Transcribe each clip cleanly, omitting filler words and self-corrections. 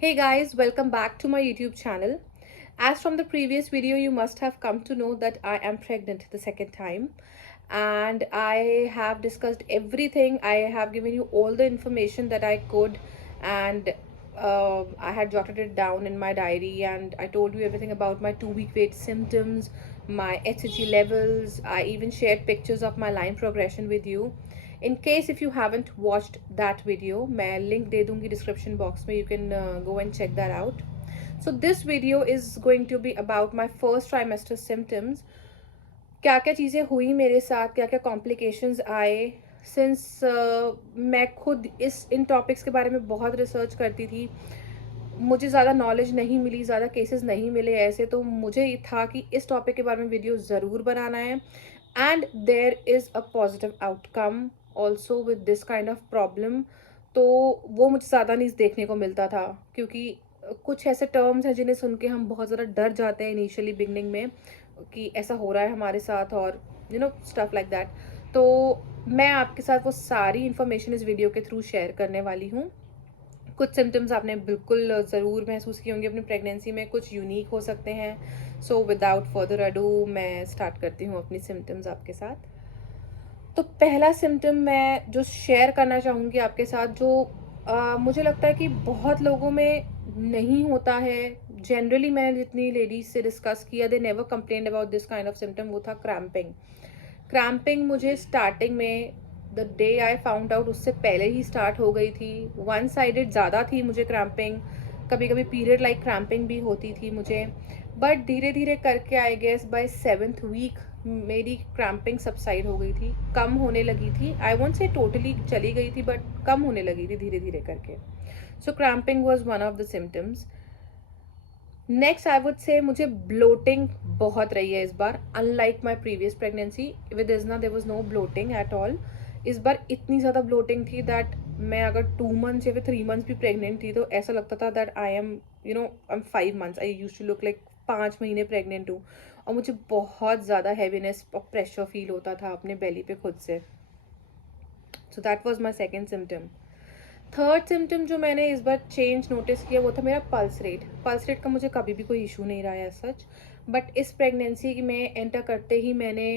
Hey guys, welcome back to my YouTube channel. As from the previous video, you must have come to know that I am pregnant the second time, and I have discussed everything. I have given you all the information that I could, and I had jotted it down in my diary, and I told you everything about my 2 week wait symptoms, my HCG levels. I even shared pictures of my line progression with you. In case if you haven't watched that video, मैं link दे दूंगी description box में, you can go and check that out. So this video is going to be about my first trimester symptoms. क्या क्या चीज़ें हुई मेरे साथ, क्या क्या कॉम्प्लिकेशंस आए, सिंस मैं खुद इन टॉपिक्स के बारे में बहुत रिसर्च करती थी, मुझे ज़्यादा नॉलेज नहीं मिली, ज़्यादा केसेस नहीं मिले ऐसे, तो मुझे ये था कि इस टॉपिक के बारे में वीडियो ज़रूर बनाना है. And there is a positive outcome also with this kind of problem. तो वो मुझे ज़्यादा नहीं देखने को मिलता था, क्योंकि कुछ ऐसे टर्म्स हैं जिन्हें सुन के हम बहुत ज़्यादा डर जाते हैं इनिशियली बिगनिंग में, कि ऐसा हो रहा है हमारे साथ, और स्टफ लाइक दैट. तो मैं आपके साथ वो सारी इन्फॉर्मेशन इस वीडियो के थ्रू शेयर करने वाली हूँ. कुछ सिम्टम्स आपने बिल्कुल ज़रूर महसूस किए होंगे अपनी प्रेगनेंसी में, कुछ यूनिक हो सकते हैं. सो विदाउट फर्दर अडू मैं स्टार्ट करती हूँ अपनी सिम्टम्स आपके साथ. तो पहला सिम्टम मैं जो शेयर करना चाहूँगी आपके साथ, जो मुझे लगता है कि बहुत लोगों में नहीं होता है. जनरली मैंने जितनी लेडीज से डिस्कस किया, they never complain about this kind of symptom. वो था क्रैम्पिंग. क्रैम्पिंग मुझे स्टार्टिंग में, the day I found out, उससे पहले ही स्टार्ट हो गई थी. वन साइडेड ज़्यादा थी मुझे क्रैम्पिंग. कभी कभी पीरियड लाइक क्रैम्पिंग भी होती थी मुझे. बट धीरे धीरे करके I guess by 7th week मेरी क्रैम्पिंग सबसाइड हो गई थी, कम होने लगी थी. आई वोंट से टोटली चली गई थी, बट कम होने लगी थी धीरे धीरे करके. So cramping was one of the symptoms. Next I would say मुझे ब्लोटिंग बहुत रही है इस बार. Unlike my previous pregnancy with इजना there was no bloating at all. इस बार इतनी ज़्यादा ब्लोटिंग थी दैट मैं अगर 2 months या फिर 3 months भी प्रेग्नेंट थी तो ऐसा लगता था that I am I am 5 months. I use to look like 5 महीने प्रेग्नेंट हूँ. और मुझे बहुत ज़्यादा हैवीनेस और प्रेशर फील होता था अपने बेली पे खुद से. So that was my second symptom. Third symptom जो मैंने इस बार चेंज नोटिस किया वो था मेरा पल्स रेट. पल्स रेट का मुझे कभी भी कोई इशू नहीं रहा है सच, बट इस प्रेगनेंसी में एंटर करते ही मैंने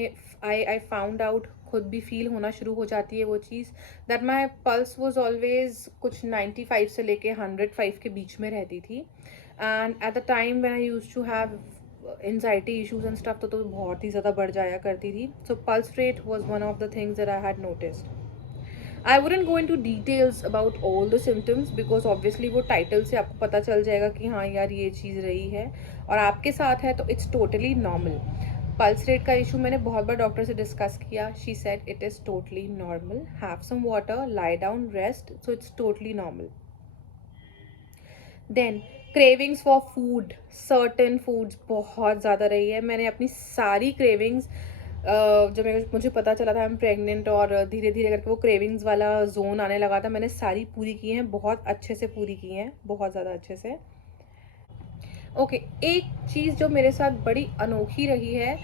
आई फाउंड आउट, खुद भी फील होना शुरू हो जाती है वो चीज़, that my pulse was always कुछ 95 से लेके 105 के बीच में रहती थी. And at the time when I used to have anxiety issues and stuff, तो बहुत ही ज़्यादा बढ़ जाया करती थी. So pulse rate was one of the things that I had noticed. I wouldn't go into details about all the symptoms because obviously वो title से आपको पता चल जाएगा कि हाँ यार ये चीज़ रही है और आपके साथ है, तो it's totally normal. Pulse rate का इशू मैंने बहुत बार डॉक्टर से डिस्कस किया. She said it is totally normal, have some water, lie down, rest, so it's totally normal. Then cravings for food, certain foods बहुत ज़्यादा रही है. मैंने अपनी सारी क्रेविंग्स, जब मुझे पता चला था हम प्रेग्नेंट और धीरे धीरे करके वो क्रेविंग्स वाला जोन आने लगा था, मैंने सारी पूरी की हैं, बहुत अच्छे से पूरी की हैं, बहुत ज़्यादा अच्छे से. ओके, एक चीज़ जो मेरे साथ बड़ी अनोखी रही है,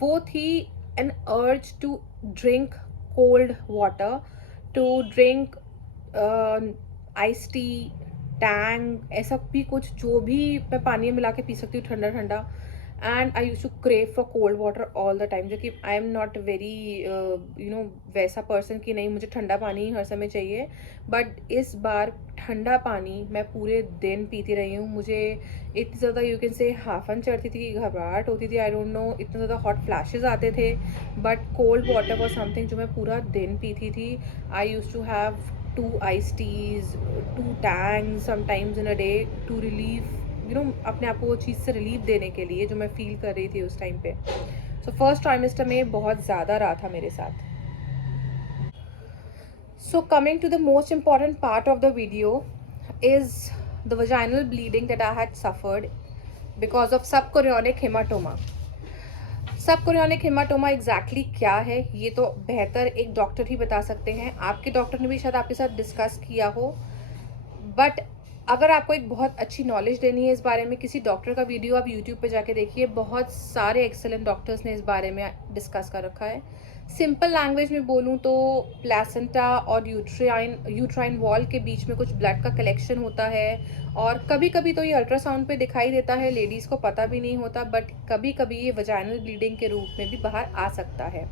वो थी an urge to drink cold water, to drink ice tea, Tang, ऐसा भी कुछ जो भी मैं पानी में मिला के पी सकती हूँ ठंडा ठंडा. And I use to crave for cold water all the time, जो कि आई एम नॉट वेरी वैसा पर्सन कि नहीं मुझे ठंडा पानी ही हर समय चाहिए. बट इस बार ठंडा पानी मैं पूरे दिन पीती रही हूँ. मुझे इतनी ज़्यादा यू कैन से हाफन चढ़ती थी, घबराहट होती थी, आई डोंट नो, इतना ज़्यादा हॉट फ्लैशेस आते थे. But cold water was something जो मैं पूरा दिन पीती थी. I use to have 2 iced teas, 2 tangs sometimes in a day to relieve, अपने आप को वो चीज़ से रिलीफ देने के लिए जो मैं फील कर रही थी उस टाइम पे. सो फर्स्ट ट्राइमेस्टर में बहुत ज़्यादा रहा था मेरे साथ. So coming to the most important part of the video is the vaginal bleeding that I had suffered because of subchorionic haematoma. Subchorionic haematoma exactly क्या है ये तो बेहतर एक डॉक्टर ही बता सकते हैं. आपके डॉक्टर ने भी शायद आपके साथ डिस्कस किया हो, बट अगर आपको एक बहुत अच्छी नॉलेज लेनी है इस बारे में, किसी डॉक्टर का वीडियो आप यूट्यूब पे जाके देखिए. बहुत सारे एक्सेलेंट डॉक्टर्स ने इस बारे में डिस्कस कर रखा है. सिंपल लैंग्वेज में बोलूँ तो प्लेसेंटा और यूट्राइन वॉल के बीच में कुछ ब्लड का कलेक्शन होता है, और कभी कभी तो ये अल्ट्रासाउंड पे दिखाई देता है, लेडीज़ को पता भी नहीं होता, बट कभी कभी ये वजाइनल ब्लीडिंग के रूप में भी बाहर आ सकता है।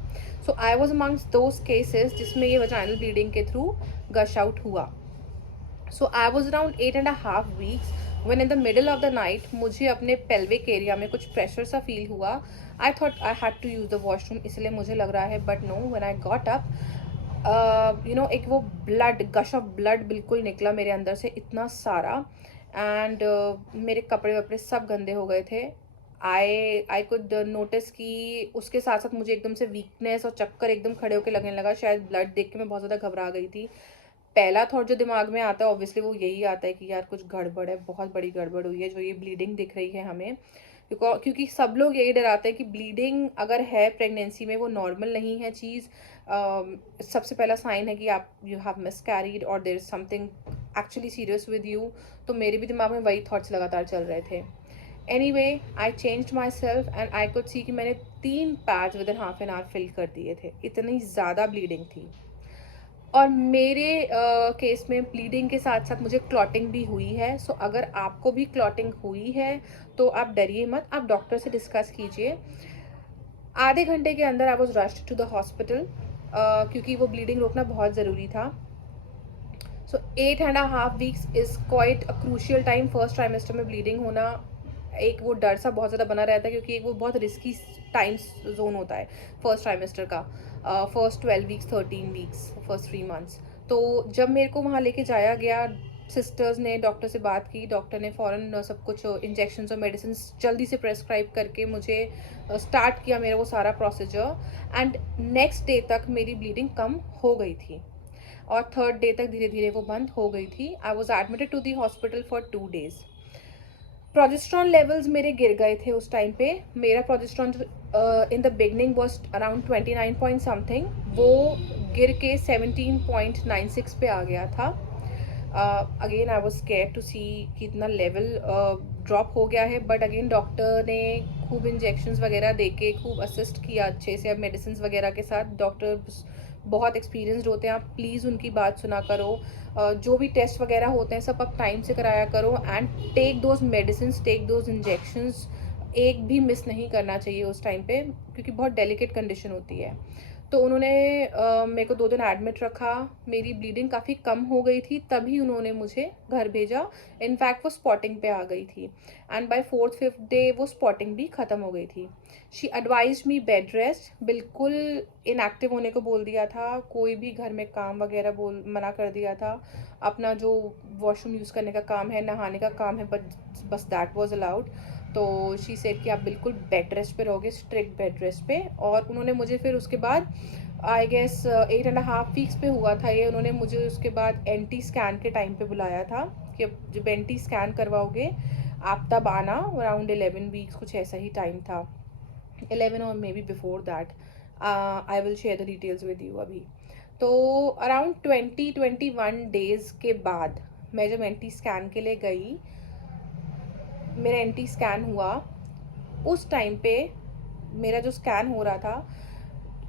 So I was amongst those cases जिसमें ये वजाइनल ब्लीडिंग के थ्रू गश आउट हुआ। So I was around 8.5 weeks when in the middle of the night मुझे अपने पेल्विक एरिया में कुछ प्रेशर सा फील हुआ। I thought I had to use the washroom, इसलिए मुझे लग रहा है, but no, when I got up एक वो ब्लड, गश ऑफ ब्लड बिल्कुल निकला मेरे अंदर से इतना सारा, एंड मेरे कपड़े वपड़े सब गंदे हो गए थे। आई कुड नोटिस कि उसके साथ साथ मुझे एकदम से वीकनेस और चक्कर एकदम खड़े होकर लगने लगा। शायद ब्लड देख के मैं बहुत ज़्यादा घबरा गई थी। पहला थॉट जो दिमाग में आता है ऑब्वियसली वो यही आता है कि यार कुछ गड़बड़ है, बहुत बड़ी गड़बड़ हुई है जो ये ब्लीडिंग दिख रही है हमें, क्योंकि सब लोग यही डराते हैं कि ब्लीडिंग अगर है प्रेगनेंसी में वो नॉर्मल नहीं है चीज़। सबसे पहला साइन है कि आप यू हैव मिसकैरीड और there is something actually serious with you. तो मेरे भी दिमाग में वही थॉट्स लगातार चल रहे थे। Anyway, I changed my self and I could see कि मैंने 3 pads within half an hour fill कर दिए थे, इतनी ज़्यादा ब्लीडिंग थी। और मेरे केस में ब्लीडिंग के साथ साथ मुझे क्लॉटिंग भी हुई है। सो अगर आपको भी क्लॉटिंग हुई है तो आप डरिए मत, आप डॉक्टर से डिस्कस कीजिए। आधे घंटे के अंदर I was rushed to the hospital, क्योंकि वो ब्लीडिंग रोकना बहुत ज़रूरी था। So 8.5 weeks is quite a crucial time. First trimester में ब्लीडिंग होना, एक वो डर सा बहुत ज़्यादा बना रहता है, क्योंकि एक वो बहुत रिस्की टाइम जोन होता है फर्स्ट ट्राइमेस्टर का। First 12 weeks, 13 weeks, first 3 months। तो जब मेरे को वहाँ लेके जाया गया, सिस्टर्स ने डॉक्टर से बात की, डॉक्टर ने फ़ौरन सब कुछ इंजेक्शन और मेडिसिन जल्दी से प्रेस्क्राइब करके मुझे स्टार्ट किया मेरा वो सारा प्रोसीजर। एंड नेक्स्ट डे तक मेरी ब्लीडिंग कम हो गई थी, और थर्ड डे तक धीरे धीरे वो बंद हो गई थी। I was admitted to the hospital for 2 days। Progesterone levels मेरे गिर गए थे उस टाइम पे। मेरा progesterone in the beginning was around 29 point something, वो गिर के 17.96 पे आ गया था। Again I was scared to see कि इतना लेवल ड्रॉप हो गया है, बट अगेन डॉक्टर ने खूब इंजेक्शंस वगैरह दे के खूब असिस्ट किया अच्छे से। अब मेडिसिन वगैरह के साथ डॉक्टर बहुत एक्सपीरियंसड होते हैं, आप प्लीज़ उनकी बात सुना करो। जो भी टेस्ट वगैरह होते हैं सब आप टाइम से कराया करो, and take those medicine, take those injections, एक भी मिस नहीं करना चाहिए उस टाइम पे, क्योंकि बहुत डेलिकेट कंडीशन होती है। तो उन्होंने मेरे को 2 दिन एडमिट रखा। मेरी ब्लीडिंग काफ़ी कम हो गई थी, तभी उन्होंने मुझे घर भेजा। इनफैक्ट वो स्पॉटिंग पे आ गई थी, एंड बाय 4th-5th डे वो स्पॉटिंग भी ख़त्म हो गई थी। She advise me bed rest, बिल्कुल इनएक्टिव होने को बोल दिया था, कोई भी घर में काम वगैरह मना कर दिया था। अपना जो वॉशरूम यूज़ करने का काम है, नहाने का काम है, बस दैट वॉज अलाउड। तो शी सेड कि आप बिल्कुल बेड रेस्ट पे रहोगे, स्ट्रिक्ट बेड रेस्ट पे। और उन्होंने मुझे फिर उसके बाद आई गेस 8.5 weeks पे हुआ था ये, उन्होंने मुझे उसके बाद एंटी स्कैन के टाइम पे बुलाया था कि जब एंटी स्कैन करवाओगे आप तब आना। अराउंड 11 weeks कुछ ऐसा ही टाइम था, 11 और may be before that. I will share the details with you अभी। तो अराउंड 20-21 डेज़ के बाद मैं जब एंटी स्कैन के लिए गई, मेरा एंटी स्कैन हुआ। उस टाइम पे मेरा जो स्कैन हो रहा था,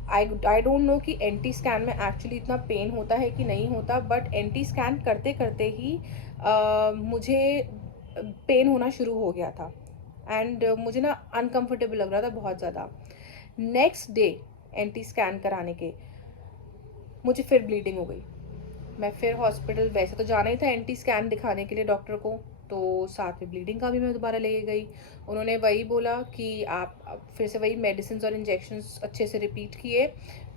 आई डोंट नो कि एंटी स्कैन में एक्चुअली इतना पेन होता है कि नहीं होता, बट एंटी स्कैन करते करते ही मुझे पेन होना शुरू हो गया था, एंड मुझे ना अनकंफर्टेबल लग रहा था बहुत ज़्यादा। नेक्स्ट डे एंटी स्कैन कराने के मुझे फिर ब्लीडिंग हो गई। मैं फिर हॉस्पिटल, वैसे तो जाना ही था एंटी स्कैन दिखाने के लिए डॉक्टर को, तो साथ में ब्लीडिंग का भी मैं दोबारा ले गई। उन्होंने वही बोला कि आप फिर से वही मेडिसिन और इंजेक्शंस अच्छे से रिपीट किए,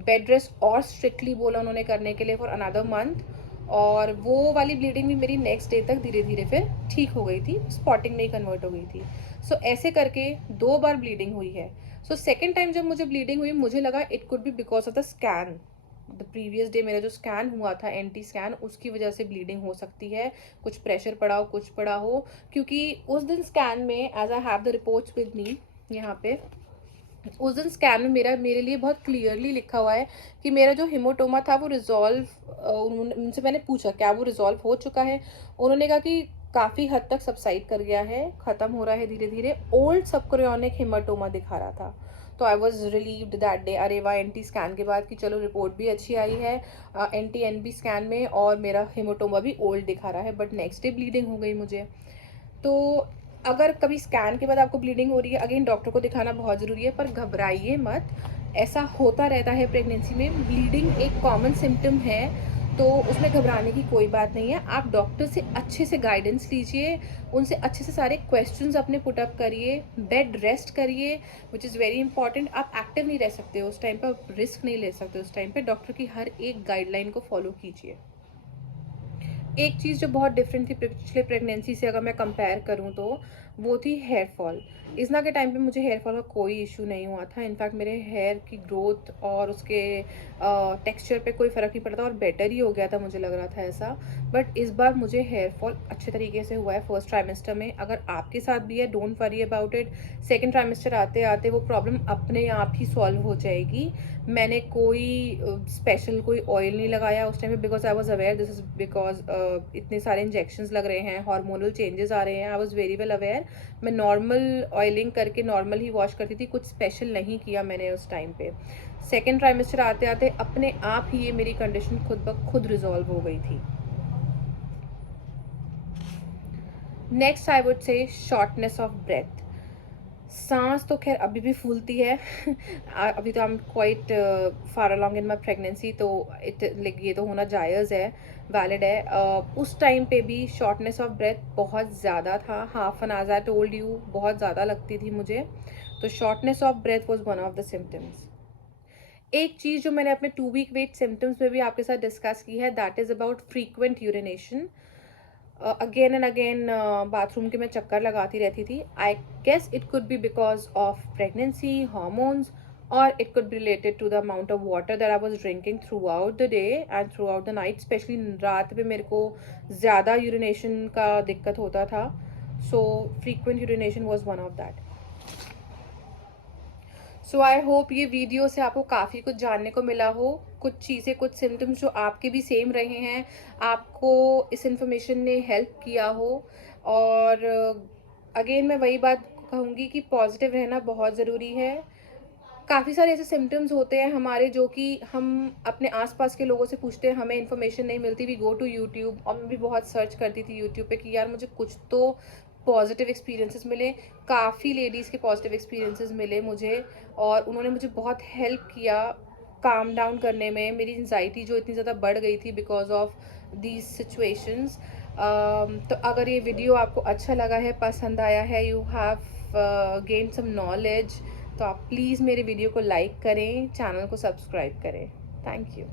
बेड रेस्ट और स्ट्रिक्टली बोला उन्होंने करने के लिए फॉर अनदर मंथ। और वो वाली ब्लीडिंग भी मेरी नेक्स्ट डे तक धीरे धीरे फिर ठीक हो गई थी, स्पॉटिंग में ही कन्वर्ट हो गई थी। सो ऐसे करके 2 बार ब्लीडिंग हुई है। सो सेकेंड टाइम जब मुझे ब्लीडिंग हुई, मुझे लगा it could be because of the scan. The previous day मेरा जो स्कैन हुआ था एंटी स्कैन, उसकी वजह से ब्लीडिंग हो सकती है, कुछ प्रेशर पड़ा हो, कुछ पड़ा हो। क्योंकि उस दिन स्कैन में, as I have the reports with me यहाँ पे, उस दिन स्कैन में मेरे लिए बहुत क्लियरली लिखा हुआ है कि मेरा जो हिमोटोमा था वो रिजॉल्व, उनसे मैंने पूछा क्या वो रिजॉल्व हो चुका है। उन्होंने कहा कि काफ़ी हद तक सबसाइड कर गया है, ख़त्म हो रहा है धीरे धीरे। ओल्ड सबक्रियोनिक हिमाटोमा दिखा रहा था। तो I was relieved that day. अरे वाह, NT स्कैन के बाद कि चलो रिपोर्ट भी अच्छी आई है NT-NB स्कैन में, और मेरा हेमोटोमा भी ओल्ड दिखा रहा है। बट नेक्स्ट डे ब्लीडिंग हो गई मुझे। तो अगर कभी स्कैन के बाद आपको ब्लीडिंग हो रही है, अगेन डॉक्टर को दिखाना बहुत ज़रूरी है, पर घबराइए मत। ऐसा होता रहता है प्रेगनेंसी में, ब्लीडिंग एक कॉमन सिम्टम है, तो उसमें घबराने की कोई बात नहीं है। आप डॉक्टर से अच्छे से गाइडेंस लीजिए, उनसे अच्छे से सारे क्वेश्चंस अपने पुटअप करिए, बेड रेस्ट करिए, विच इज़ वेरी इंपॉर्टेंट। आप एक्टिव नहीं रह सकते उस टाइम पर, आप रिस्क नहीं ले सकते उस टाइम पर। डॉक्टर की हर एक गाइडलाइन को फॉलो कीजिए। एक चीज़ जो बहुत डिफरेंट थी पिछले प्रेगनेंसी से अगर मैं कंपेयर करूँ तो वो थी हेयर फॉल। इज़ना के टाइम पे मुझे हेयर फॉल का कोई इशू नहीं हुआ था। इनफैक्ट मेरे हेयर की ग्रोथ और उसके टेक्सचर पे कोई फ़र्क नहीं पड़ता और बेटर ही हो गया था, मुझे लग रहा था ऐसा। बट इस बार मुझे हेयर फॉल अच्छे तरीके से हुआ है फर्स्ट ट्राइमेस्टर में। अगर आपके साथ भी है, don't worry about it. Second trimester आते आते वो प्रॉब्लम अपने आप ही सॉल्व हो जाएगी। मैंने कोई स्पेशल कोई ऑयल नहीं लगाया उस टाइम पे, because I was aware this is because इतने सारे इंजेक्शंस लग रहे हैं, हार्मोनल चेंजेस आ रहे हैं। I was very well aware. मैं नॉर्मल ऑयलिंग करके नॉर्मल ही वॉश करती थी, कुछ स्पेशल नहीं किया मैंने उस टाइम पे। सेकेंड ट्राइमेस्टर आते आते अपने आप ही ये मेरी कंडीशन खुद ब खुद रिजॉल्व हो गई थी। Next I would say shortness of breath. सांस तो खैर अभी भी फूलती है अभी तो I am quite far along in my pregnancy, तो इट लाइक ये तो होना जायज़ है, वैलिड है। उस टाइम पे भी शॉर्टनेस ऑफ ब्रेथ बहुत ज़्यादा था, हाफ एन आज आई टोल्ड यू, बहुत ज़्यादा लगती थी मुझे। तो shortness of breath was one of the symptoms. एक चीज़ जो मैंने अपने 2 वीक वेट सिम्टम्स में भी आपके साथ डिस्कस की है, that is about frequent urination. Again and again bathroom के मैं चक्कर लगाती रहती थी। I guess it could be because of pregnancy, hormones, और it could be related to the amount of water that I was drinking throughout the day and throughout the night. Specially रात में मेरे को ज़्यादा urination का दिक्कत होता था, so frequent urination was one of that. So I hope ये वीडियो से आपको काफ़ी कुछ जानने को मिला हो, कुछ चीज़ें, कुछ सिम्टम्स जो आपके भी सेम रहे हैं, आपको इस इन्फॉर्मेशन ने हेल्प किया हो। और अगेन मैं वही बात कहूँगी कि पॉजिटिव रहना बहुत ज़रूरी है। काफ़ी सारे ऐसे सिम्टम्स होते हैं हमारे जो कि हम अपने आसपास के लोगों से पूछते हैं, हमें इन्फॉर्मेशन नहीं मिलती। वी गो टू यूट्यूब, और मैं भी बहुत सर्च करती थी यूट्यूब पे कि यार मुझे कुछ तो पॉजिटिव एक्सपीरियंसेस मिले। काफ़ी लेडीज़ के पॉजिटिव एक्सपीरियंसेस मिले मुझे, और उन्होंने मुझे बहुत हेल्प किया काम डाउन करने में। मेरी एंजाइटी जो इतनी ज़्यादा बढ़ गई थी बिकॉज ऑफ दीज सिचुएशंस। तो अगर ये वीडियो आपको अच्छा लगा है, पसंद आया है, you have gain some knowledge, तो आप प्लीज़ मेरे वीडियो को लाइक करें, चैनल को सब्सक्राइब करें। Thank you.